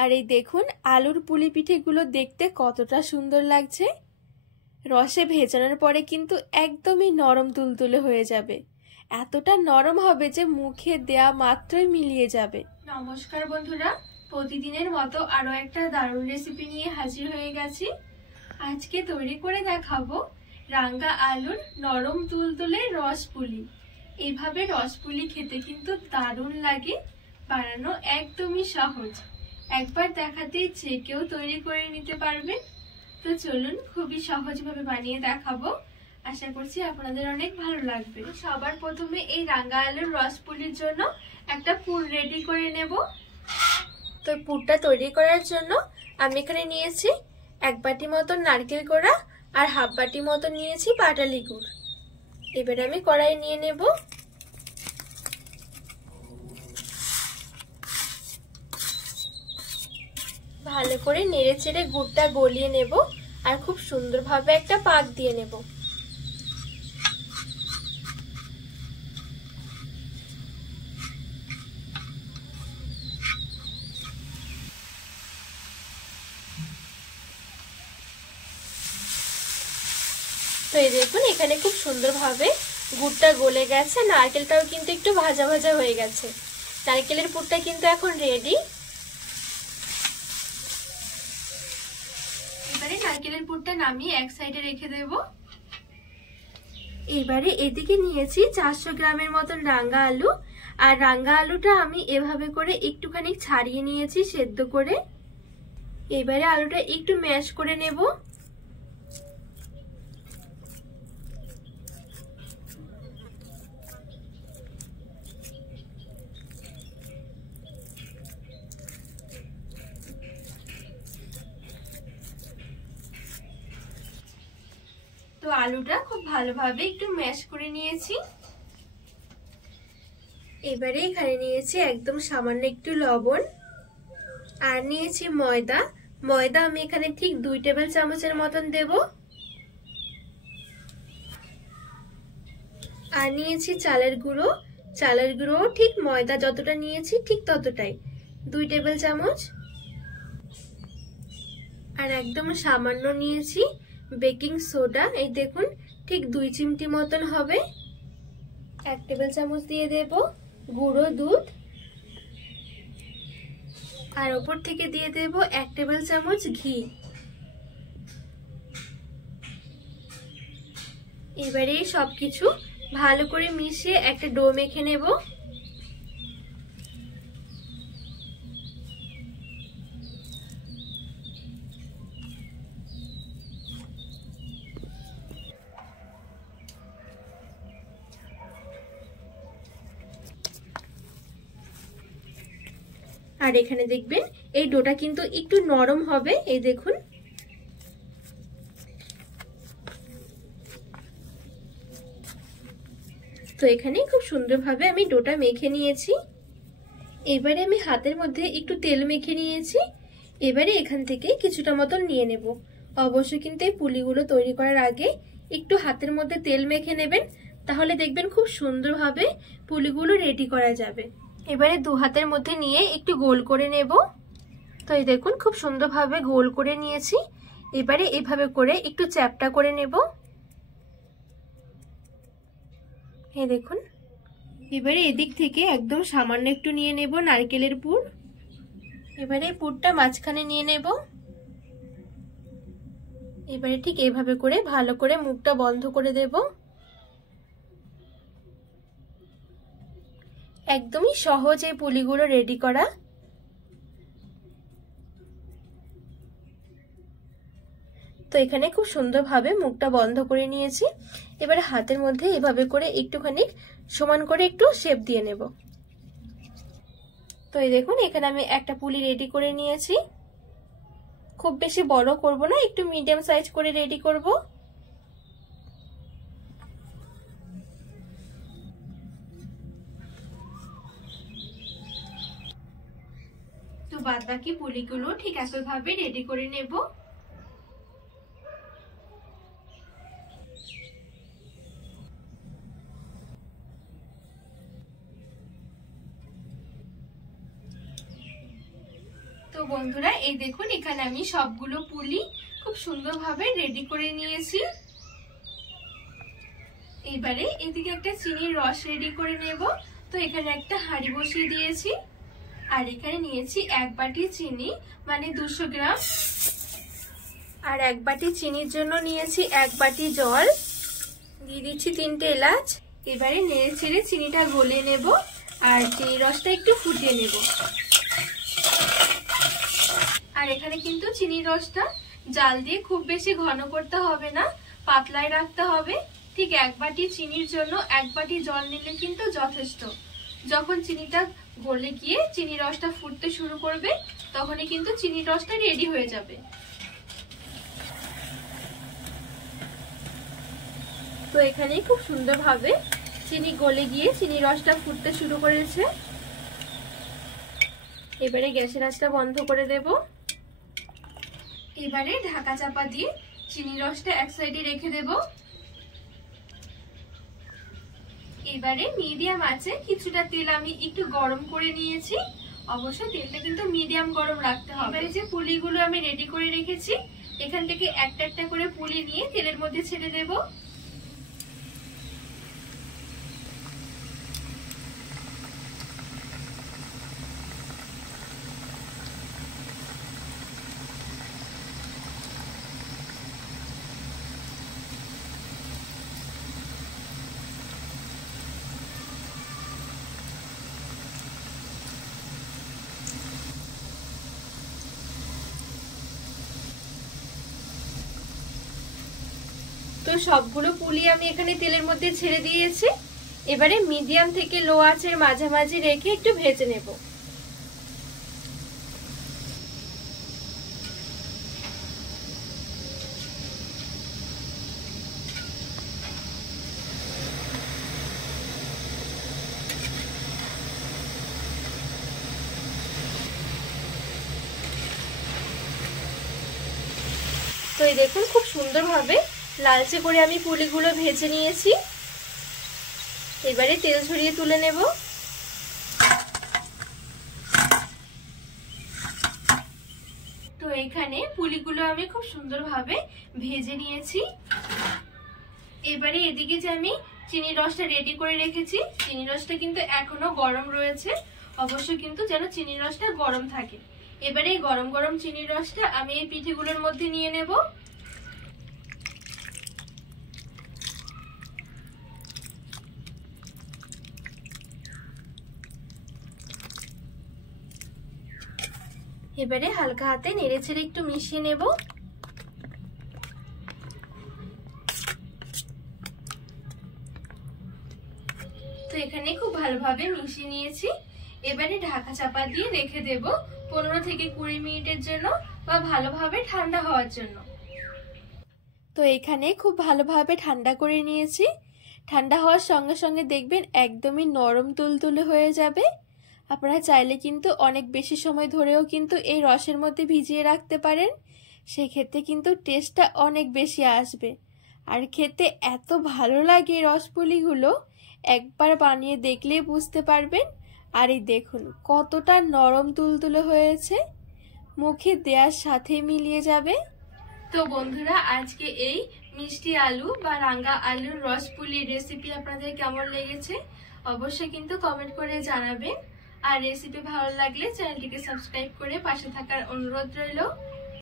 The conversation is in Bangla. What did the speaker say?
আর এই দেখুন আলুর পুলি পিঠেগুলো দেখতে কতটা সুন্দর লাগছে। রসে ভেজানোর পরে কিন্তু একদমই নরম তুলতুলে হয়ে যাবে, এতটা নরম হবে যে মুখে দেয়া মাত্রই মিলিয়ে যাবে। নমস্কার বন্ধুরা, প্রতিদিনের মতো আরো একটা দারুণ রেসিপি নিয়ে হাজির হয়ে গেছি। আজকে তৈরি করে দেখাবো রাঙা আলুর নরম তুলতুলে রস পুলি। এইভাবে রস পুলি খেতে কিন্তু দারুণ লাগে, বানানো একদমই সহজ। একবার দেখাতেই যে কেউ তৈরি করে নিতে পারবে। তো চলুন খুবই সহজভাবে বানিয়ে দেখাবো, আশা করছি আপনাদের অনেক ভালো লাগবে। সবার প্রথমে এই রাঙা আলুর রস পুলির জন্য একটা পুর রেডি করে নেব। তো পুরটা তৈরি করার জন্য আমি এখানে নিয়েছি 1 বাটি মতন নারকেল কোড়া আর 1/2 বাটি মতন নিয়েছি পাটালি গুড়। এবার আমি কড়াই নিয়ে নেব। ভালো করে নেড়ে চেড়ে গুড়টা গলিয়ে নেব আর খুব সুন্দরভাবে একটা পাক দিয়ে নেব। তো এই দেখুন এখানে খুব সুন্দরভাবে গুড়টা গলে গেছে, নারকেলটাও কিন্তু একটু ভাজা ভাজা হয়ে গেছে। নারকেলের পুরটা কিন্তু এখন রেডি। এবারে নারকেলের পুরটা নামিয়ে এক সাইডে রেখে দেব। এবারে এদিকে নিয়েছি 400 গ্রামের মতন রাঙা আলু, আর রাঙা আলুটা আমি এভাবে করে একটুখানি ছাড়িয়ে নিয়েছি সেদ্ধ করে। এবারে আলুটা একটু ম্যাশ করে নেব। তো আলুটা খুব ভালোভাবে একটু ম্যাশ করে নিয়েছি। এবারে এখানে নিয়েছি একদম সামান্য একটু লবণ আর নিয়েছি ময়দা। ময়দা আমি এখানে ঠিক 2 টেবিল চামচের মতন দেব। আর নিয়েছি চালের গুঁড়ো। চালের গুঁড়ো ঠিক ময়দা যতটা নিয়েছি ঠিক ততটাই, 2 টেবিল চামচ। আর একদম সামান্য নিয়েছি বেকিং সোডা, এই দেখুন ঠিক 2 চিমটি মতন হবে। 1 টেবিল চামচ দিয়ে দেব গুঁড়ো দুধ, আর ওপর থেকে দিয়ে দেব 1 টেবিল চামচ ঘি। এবারে সবকিছু ভালো করে মিশিয়ে একটা ডো মেখে নেব। আর এখানে দেখবেন এই ডোটা কিন্তু একটু নরম হবে, এই দেখুন। তো এখানে খুব সুন্দরভাবে আমি ডোটা মেখে নিয়েছি। এবারে আমি হাতের মধ্যে একটু তেল মেখে নিয়েছি। এবারে এখান থেকে কিছুটা মতন নিয়ে নেব। অবশ্যই কিন্তু এই পুলিগুলো তৈরি করার আগে একটু হাতের মধ্যে তেল মেখে নেবেন, তাহলে দেখবেন খুব সুন্দরভাবে পুলিগুলো রেডি করা যাবে। এবারে 2 হাতের মধ্যে নিয়ে একটু গোল করে নেব। তো এই দেখুন খুব সুন্দরভাবে গোল করে নিয়েছি। এবারে এভাবে করে একটু চ্যাপটা করে নেব, এই দেখুন। এবারে এদিক থেকে একদম সামান্য একটু নিয়ে নেব নারকেলের পুর। এবারে পুরটা মাঝখানে নিয়ে নেব। এবারে ঠিক এভাবে করে ভালো করে মুখটা বন্ধ করে দেব। একদমই সহজ এই পুলিগুলো রেডি করা। তো এখানে খুব সুন্দরভাবে মুখটা বন্ধ করে নিয়েছি। এবারে হাতের মধ্যে এভাবে করে একটুখানি সমান করে একটু শেপ দিয়ে নেব। তো এই দেখুন এখানে আমি একটা পুলি রেডি করে নিয়েছি। খুব বেশি বড় করব না, একটু মিডিয়াম সাইজ করে রেডি করব। তো বাদ বাকি পুলিগুলো ঠিক একইভাবে রেডি করে নেব। তো তো বন্ধুরা এই দেখুন এখানে আমি সবগুলো পুলি খুব সুন্দরভাবে রেডি করে নিয়েছি। এবারে এদিকে একটা চিনির রস রেডি করে নেব। তো এখানে একটা হাঁড়ি বসিয়ে দিয়েছি আর এখানে নিয়েছি 1 বাটি চিনি মানে 200 গ্রাম, আর 1 বাটি চিনির জন্য নিয়েছি 1 বাটি জল, দিয়ে দিচ্ছি 3টে এলাচ। এবারে নেড়ে ছেড়ে চিনিটা গলিয়ে নেব আর চিনির রসটা একটু ফুটিয়ে নেব। আর এখানে কিন্তু চিনির রসটা জাল দিয়ে খুব বেশি ঘন করতে হবে না, পাতলায় রাখতে হবে। ঠিক 1 বাটি চিনির জন্য 1 বাটি জল নিলে কিন্তু যথেষ্ট। যখন চিনিটা গলে গিয়ে চিনির রসটা ফুটতে শুরু করবে তখনই কিন্তু চিনির রসটা রেডি হয়ে যাবে। তো এখানে খুব সুন্দরভাবে চিনি গলে গিয়ে চিনির রসটা ফুটতে শুরু করেছে। এবারে গ্যাসের আঁচটা বন্ধ করে দেব। এবারে ঢাকা চাপা দিয়ে চিনির রসটা এক সাইডে রেখে দেব। এবারে মিডিয়াম আছে কিছুটা তেল আমি একটু গরম করে নিয়েছি, অবশ্যই তেলটা কিন্তু মিডিয়াম গরম রাখতে হবে। এবারে যে পুলিগুলো আমি রেডি করে রেখেছি এখান থেকে একটা একটা করে পুলি নিয়ে তেলের মধ্যে ছেড়ে দেব। তো সবগুলো পুলি আমি এখানে তেলের মধ্যে ছেড়ে দিয়েছি। এবারে মিডিয়াম থেকে লো আঁচের মাঝামাঝি রেখে একটু ভেজে নেব। তো এই দেখুন খুব সুন্দরভাবে লালচে করে আমি পুলিগুলো ভেজে নিয়েছি। এবারে তেল ঝরিয়ে তুলে নেব। তো এখানে পুলিগুলো আমি খুব সুন্দরভাবে ভেজে নিয়েছি। এবারে এদিকে যে আমি চিনির রসটা রেডি করে রেখেছি, চিনির রসটা কিন্তু এখনো গরম রয়েছে, অবশ্যই কিন্তু যেন চিনির রসটা গরম থাকে। এবারে এই গরম গরম চিনির রসটা আমি এই পিঠেগুলোর মধ্যে নিয়ে নেব। এবারে হালকা হাতে নেড়ে ছেড়ে একটু মিশিয়ে নেব। তো এখানে খুব ভালোভাবে মিশিয়ে নিয়েছি। এবারে ঢাকা চাপা দিয়ে রেখে দেব 15 থেকে 20 মিনিটের জন্য বা ভালোভাবে ঠান্ডা হওয়ার জন্য। তো এখানে খুব ভালোভাবে ঠান্ডা করে নিয়েছি। ঠান্ডা হওয়ার সঙ্গে সঙ্গে দেখবেন একদমই নরম তুলতুলে হয়ে যাবে। আপনারা চাইলে কিন্তু অনেক বেশি সময় ধরেও কিন্তু এই রসের মধ্যে ভিজিয়ে রাখতে পারেন, সেক্ষেত্রে কিন্তু টেস্টটা অনেক বেশি আসবে আর খেতে এত ভালো লাগে রসপুলিগুলো, একবার বানিয়ে দেখলেই বুঝতে পারবেন। আর এই দেখুন কতটা নরম তুলতুলে হয়েছে, মুখে দেওয়ার সাথেই মিলিয়ে যাবে। তো বন্ধুরা আজকে এই মিষ্টি আলু বা রাঙা আলুর রসপুলির রেসিপি আপনাদের কেমন লেগেছে অবশ্যই কিন্তু কমেন্ট করে জানাবেন। আর রেসিপি ভালো লাগলে চ্যানেলটিকে সাবস্ক্রাইব করে পাশে থাকার অনুরোধ রইল।